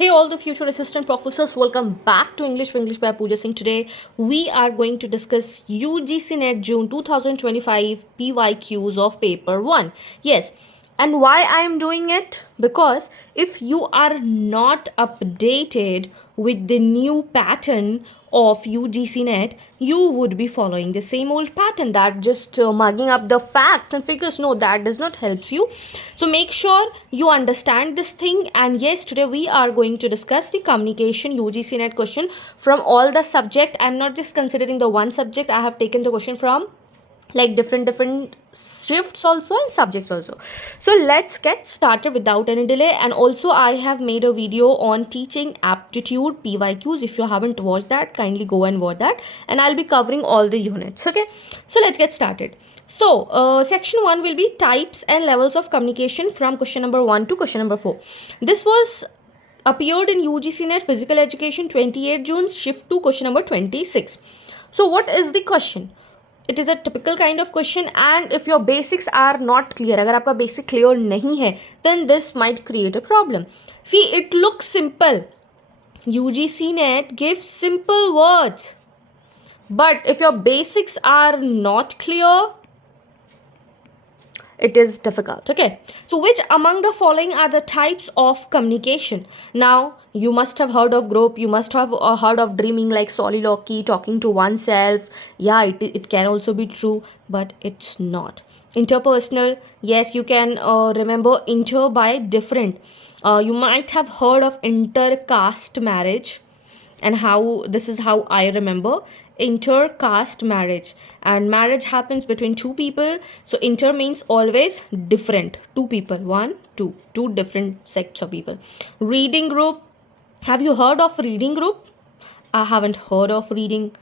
Hey all the future assistant professors, welcome back to English for English by Pooja Singh. Today we are going to discuss UGC NET June 2025 PYQs of paper 1. Yes, and why I am doing it? Because if you are not updated with the new pattern of UGC NET, you would be following the same old pattern that just mugging up the facts and figures. No, that does not help you. So make sure you understand this thing. And yes, today we are going to discuss the communication UGC NET question from all the subject. I'm not just considering the one subject. I have taken the question from like different shifts also and subjects also. So let's get started without any delay. And also I have made a video on teaching aptitude PYQs. If you haven't watched that, kindly go and watch that, and I'll be covering all the units. Okay, so let's get started. So section 1 will be types and levels of communication from question number 1 to question number 4. This was appeared in UGC NET Physical Education 28 June shift 2 question number 26. So what is the question? It is a typical kind of question, and if your basics are not clear, अगर आपका basic clear नहीं है, then this might create a problem. See, it looks simple. UGC NET gives simple words, but if your basics are not clear, it is difficult. Okay, so which among the following are the types of communication? Now you must have heard of group, you must have heard of dreaming, like soliloquy, talking to oneself. Yeah, it can also be true, but it's not. Interpersonal, yes, you can remember inter by different. You might have heard of intercaste marriage, and how this is how I remember intercaste marriage, and marriage happens between two people. So inter means always different, two people, two different sects of people. Reading group, have you heard of reading group? I haven't heard of reading.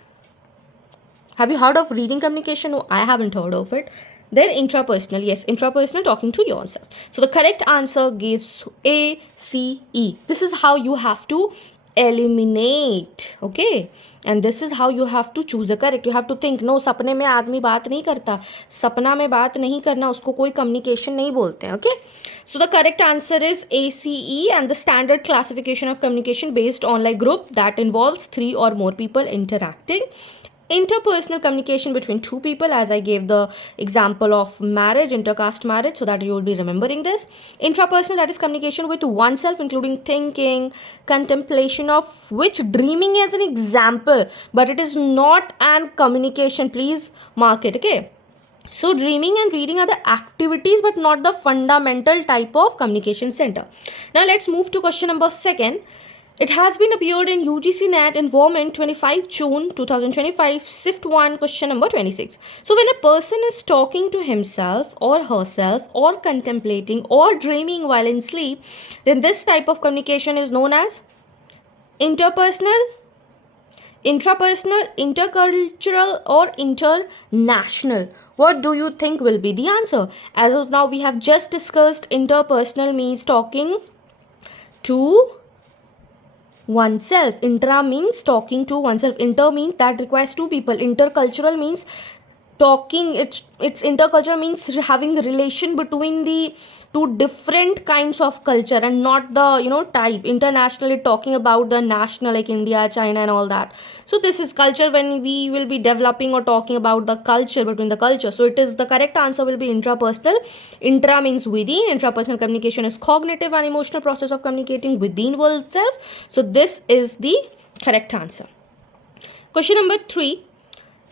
Have you heard of reading communication? No, I haven't heard of it. Then intrapersonal, yes, intrapersonal, talking to yourself. So the correct answer gives A, C, E. This is how you have to eliminate. Okay, and this is how you have to choose the correct. You have to think, no, सपने में आदमी बात नहीं करता, सपना में बात नहीं करना, उसको कोई communication नहीं बोलते हैं. Okay, so the correct answer is ACE, and the standard classification of communication based on like group that involves 3 or more people interacting. Interpersonal communication between two people, as I gave the example of marriage, intercaste marriage, so that you will be remembering this. Intrapersonal, that is communication with oneself, including thinking, contemplation, of which dreaming is an example, but it is not an communication. Please mark it. Okay, so dreaming and reading are the activities, but not the fundamental type of communication center. Now let's move to question number 2. It has been appeared in UGC NET Environment 25 June 2025 Shift 1 question number 26. So when a person is talking to himself or herself or contemplating or dreaming while in sleep, then this type of communication is known as interpersonal, intrapersonal, intercultural, or international. What do you think will be the answer? As of now, we have just discussed interpersonal means talking to oneself. Intra means talking to oneself. Inter means that requires two people. Intercultural means talking, it's intercultural means having a relation between the two different kinds of culture and not the type. Internationally talking about the national, like India, China and all that. So this is culture when we will be developing or talking about the culture between the culture. So it is the correct answer will be intrapersonal. Intra means within. Intrapersonal communication is cognitive and emotional process of communicating within oneself. So this is the correct answer. Question number 3.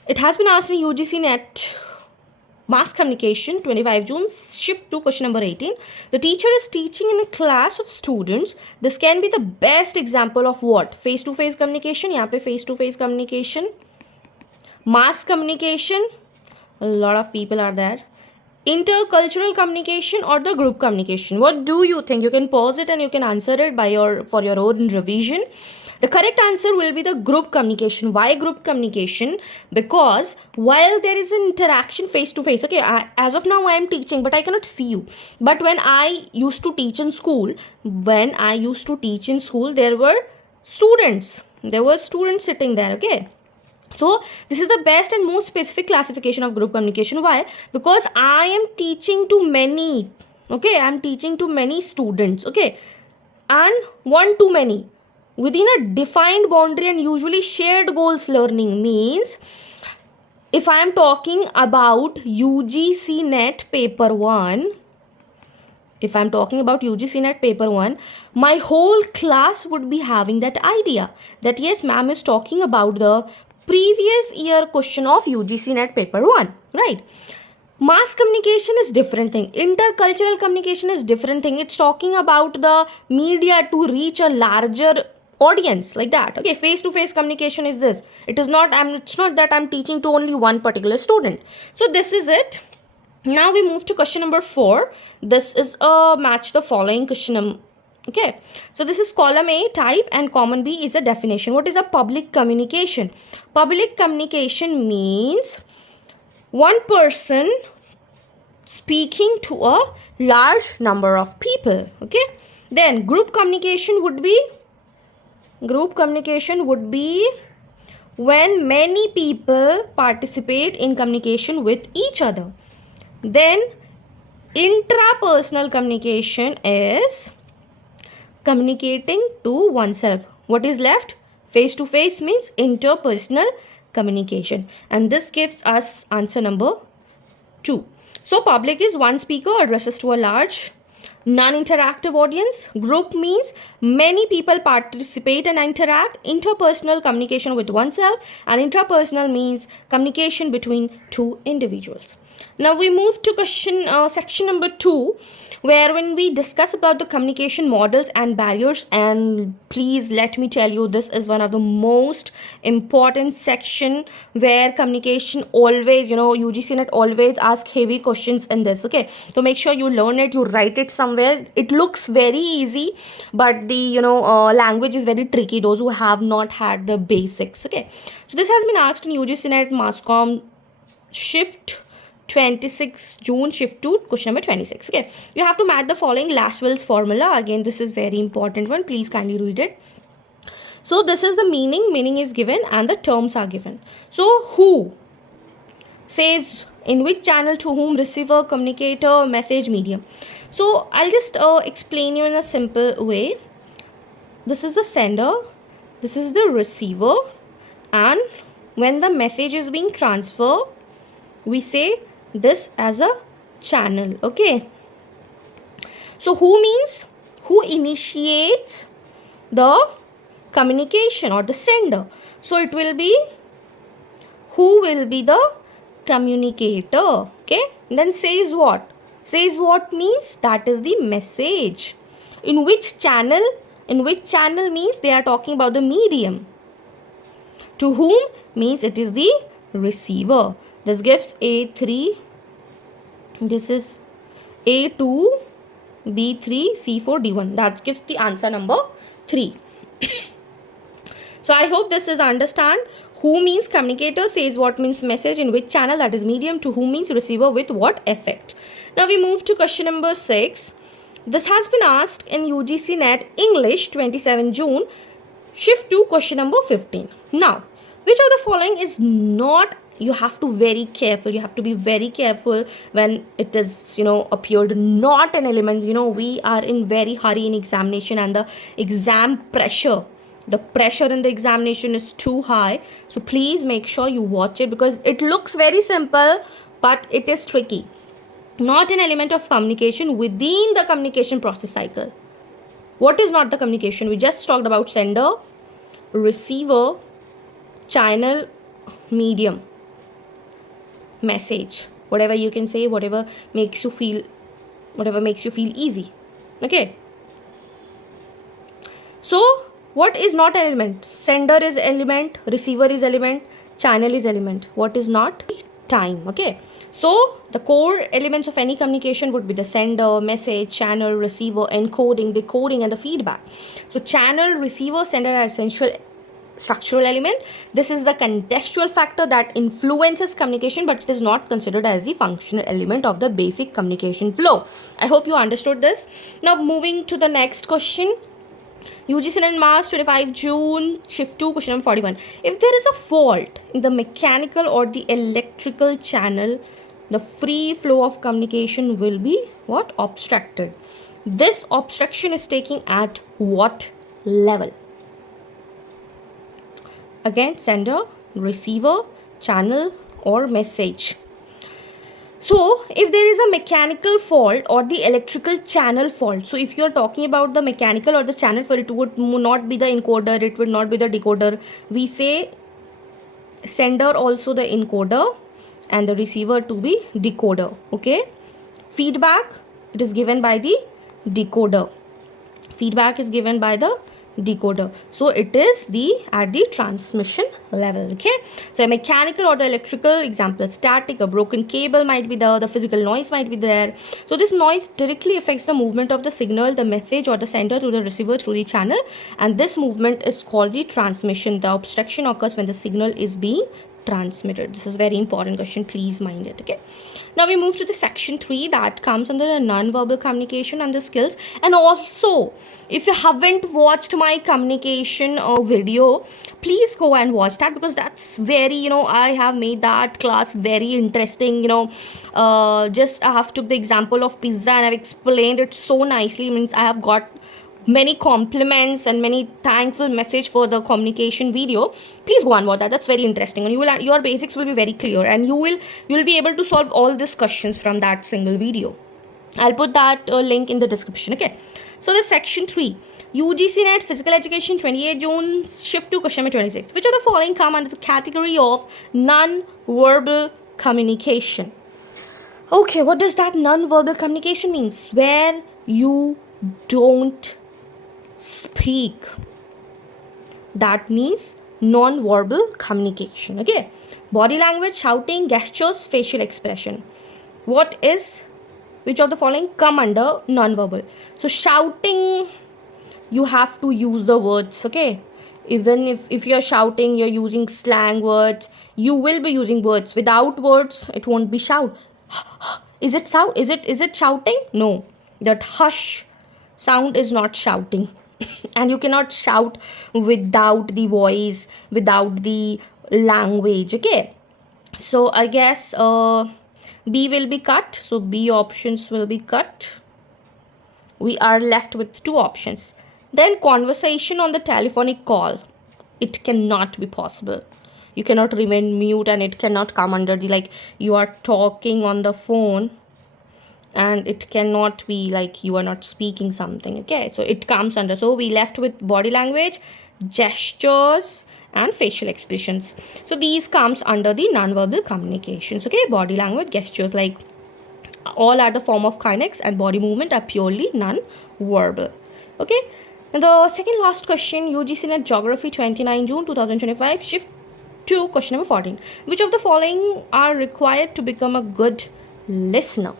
It has been asked in UGC NET Mass Communication 25 June shift 2 question number 18. The teacher is teaching in a class of students. This can be the best example of what? Face to face communication. यहाँ पे face to face communication, mass communication, a lot of people are there, intercultural communication, or the group communication. What do you think? You can pause it and you can answer it for your own revision. The correct answer will be the group communication. Why group communication? Because while there is an interaction face to face, okay, as of now I am teaching, but I cannot see you. But when I used to teach in school, there were students. There were students sitting there, okay. So this is the best and most specific classification of group communication. Why? Because I am teaching to many, okay, I am teaching to many students, okay. and one to many within a defined boundary and usually shared goals learning means, if I am talking about UGC NET Paper 1, if I'm talking about UGC NET Paper 1, my whole class would be having that idea that yes, ma'am is talking about the previous year question of UGC NET Paper 1, right? Mass communication is different thing. Intercultural communication is different thing. It's talking about the media to reach a larger audience, like that. Okay, face-to-face communication is this. It's not that I'm teaching to only one particular student. So this is it. Now we move to question number 4. This is a match the following question. Okay, so this is column A, type, and common B is a definition. What is a public communication? Public communication means one person speaking to a large number of people. Okay, then group communication would be when many people participate in communication with each other. Then intrapersonal communication is communicating to oneself. What is left? Face to face means interpersonal communication, and this gives us answer number 2. So public is one speaker addresses to a large non-interactive audience. Group means many people participate and interact. Interpersonal communication with oneself, and intrapersonal means communication between two individuals. Now we move to section number 2, where when we discuss about the communication models and barriers, and please let me tell you, this is one of the most important section where communication always, UGCNET always ask heavy questions in this. Okay, so make sure you learn it, you write it somewhere. It looks very easy, but the language is very tricky, those who have not had the basics. Okay, so this has been asked in UGCNET Masscom shift 26 June shift 2, question number 26. Okay, you have to match the following Laswell's formula. Again, this is very important one, please kindly read it. So this is the meaning is given and the terms are given. So who says in which channel, to whom, receiver, communicator, message, medium. So I'll just explain you in a simple way. This is the sender, this is the receiver, and when the message is being transferred, we say this as a channel. Okay, so who means who initiates the communication or the sender. So it will be who will be the communicator. Okay, then says what means that is the message. In which channel means they are talking about the medium. To whom means it is the receiver. This gives A3, this is A2, B3, C4, D1. That gives the answer number 3. So I hope this is understand. Who means communicator, says what means message, in which channel, that is medium, to whom means receiver, with what effect. Now we move to question number 6. This has been asked in UGC NET English 27 June, shift 2, question number 15. Now, which of the following is not, you have to be very careful when it is appeared not an element. We are in very hurry in examination, and the exam pressure, the pressure in the examination is too high. So please make sure you watch it, because it looks very simple but it is tricky. Not an element of communication within the communication process cycle. What is not the communication? We just talked about sender, receiver, channel, medium, message, whatever you can say, whatever makes you feel easy. Okay, so what is not an element? Sender is element, receiver is element, channel is element. What is not? Time. Okay, so the core elements of any communication would be the sender, message, channel, receiver, encoding, decoding, and the feedback. So channel, receiver, sender are essential structural element. This is the contextual factor that influences communication, but it is not considered as the functional element of the basic communication flow. I hope you understood this. Now moving to the next question. UGC NET Mass 25 June shift 2, question number 41. If there is a fault in the mechanical or the electrical channel, the free flow of communication will be what? Obstructed. this obstruction is taking at what level? Again, sender, receiver, channel, or message. So, if there is a mechanical fault or the electrical channel fault, so if you are talking about the mechanical or the channel fault, it would not be the encoder, it would not be the decoder. We say sender also the encoder and the receiver to be decoder. Okay. Feedback, it is given by the decoder. Feedback is given by the decoder. So it is at the transmission level. Okay, so a mechanical or the electrical, example static, a broken cable might be there, the physical noise might be there. So this noise directly affects the movement of the signal, the message or the sender to the receiver through the channel, and this movement is called the transmission. The obstruction occurs when the signal is being transmitted. This is very important question, please mind it. Okay, now we move to the section 3 that comes under the non-verbal communication and the skills. And also, if you haven't watched my communication video, please go and watch that, because that's very, I have made that class very interesting. Just I have took the example of pizza and I've explained it so nicely. Means I have got many compliments and many thankful message for the communication video. Please go and watch that. That's very interesting, and your basics will be very clear, and you will be able to solve all these questions from that single video. I'll put that link in the description. Okay, so the section 3, UGC NET Physical Education 28 June, shift to question number 26. Which of the following come under the category of non-verbal communication? Okay, what does that non-verbal communication means? Where you don't speak. That means non-verbal communication. Okay, body language, shouting, gestures, facial expression. Which of the following come under non-verbal? So shouting, you have to use the words. Okay, even if you're shouting, you're using slang words, you will be using words. Without words, it won't be shout. Is it shouting? No, that hush sound is not shouting. And you cannot shout without the voice, without the language. Okay, so I guess B will be cut. So B options will be cut. We are left with 2 options. Then conversation on the telephonic call, it cannot be possible. You cannot remain mute, and it cannot come under the, like, you are talking on the phone and it cannot be like you are not speaking something. Okay, so it comes under. So we left with body language, gestures and facial expressions. So these comes under the non-verbal communications. Okay, body language, gestures, like all are the form of kinetics, and body movement are purely non-verbal. Okay, and the second last question, UGC NET Geography 29 June 2025, shift to question number 14. Which of the following are required to become a good listener?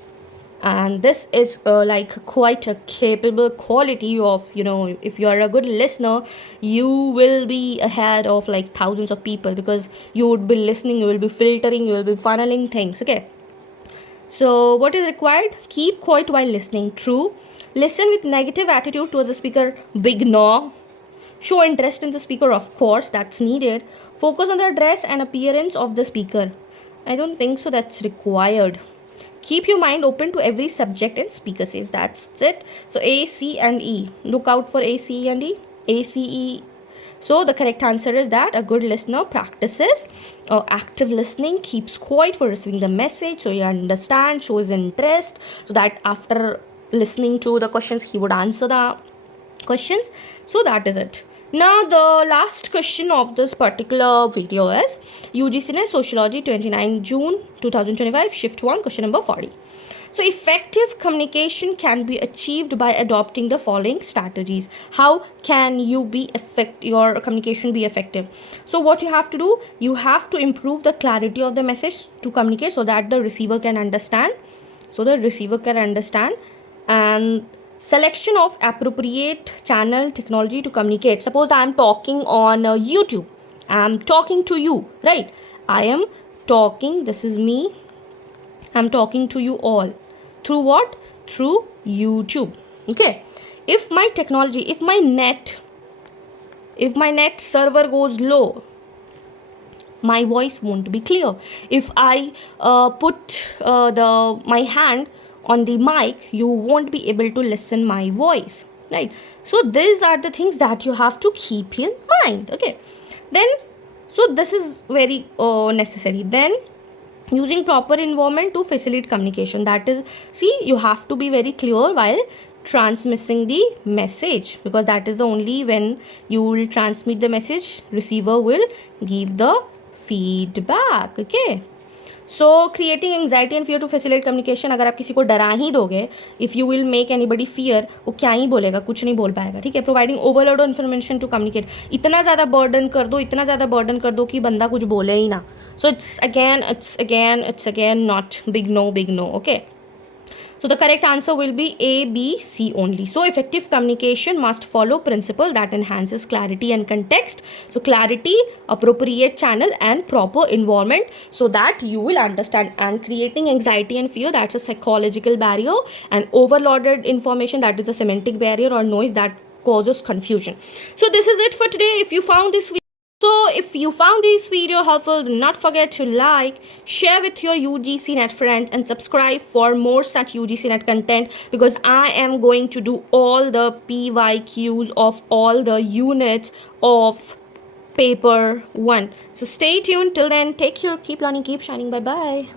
And this is like quite a capable quality of, if you are a good listener, you will be ahead of like thousands of people, because you would be listening, you will be filtering, you will be funneling things. Okay, so what is required? Keep quiet while listening. True. Listen with negative attitude towards the speaker. Big no. Show interest in the speaker. Of course, that's needed. Focus on the dress and appearance of the speaker. I don't think so that's required. Keep your mind open to every subject and speaker says. That's it. So A, C and E. Look out for A, C and E. A, C, E. So the correct answer is that a good listener practices active listening, keeps quiet for receiving the message, so he understands, shows interest, so that after listening to the questions, he would answer the questions. So that is it. Now the last question of this particular video is UGC NET Sociology 29 June 2025, shift 1, question number 40. So effective communication can be achieved by adopting the following strategies. How can your communication be effective? So what you have to do, you have to improve the clarity of the message to communicate, so that the receiver can understand. And selection of appropriate channel technology to communicate. Suppose I am talking on YouTube. I am talking to you, right? I am talking, this is me. I am talking to you all. Through what? Through YouTube. Okay. If my net server goes low, my voice won't be clear. If I put my hand on the mic, you won't be able to listen my voice, right? So these are the things that you have to keep in mind. Okay, then so this is very necessary. Then using proper environment to facilitate communication, that is, see, you have to be very clear while transmitting the message, because that is the only when you will transmit the message, receiver will give the feedback. Okay, so creating anxiety and fear to facilitate communication, अगर आप किसी को डरा ही दोगे, if you will make anybody fear, वो क्या ही बोलेगा, कुछ नहीं बोल पाएगा. ठीक है. Providing overload information to communicate, इतना ज़्यादा बर्डन कर दो, इतना ज़्यादा बर्डन कर दो कि बंदा कुछ बोले ही ना. So it's again not big no. Okay. So the correct answer will be A, B, C only. So effective communication must follow principle that enhances clarity and context. So clarity, appropriate channel and proper environment so that you will understand. And creating anxiety and fear, that's a psychological barrier, and overloaded information, that is a semantic barrier or noise that causes confusion. So this is it for today. If you found this video, if you found this video helpful, do not forget to like, share with your UGC NET friends, and subscribe for more such UGC NET content, because I am going to do all the PYQs of all the units of paper 1. So stay tuned. Till then, take care, keep learning, keep shining. Bye bye.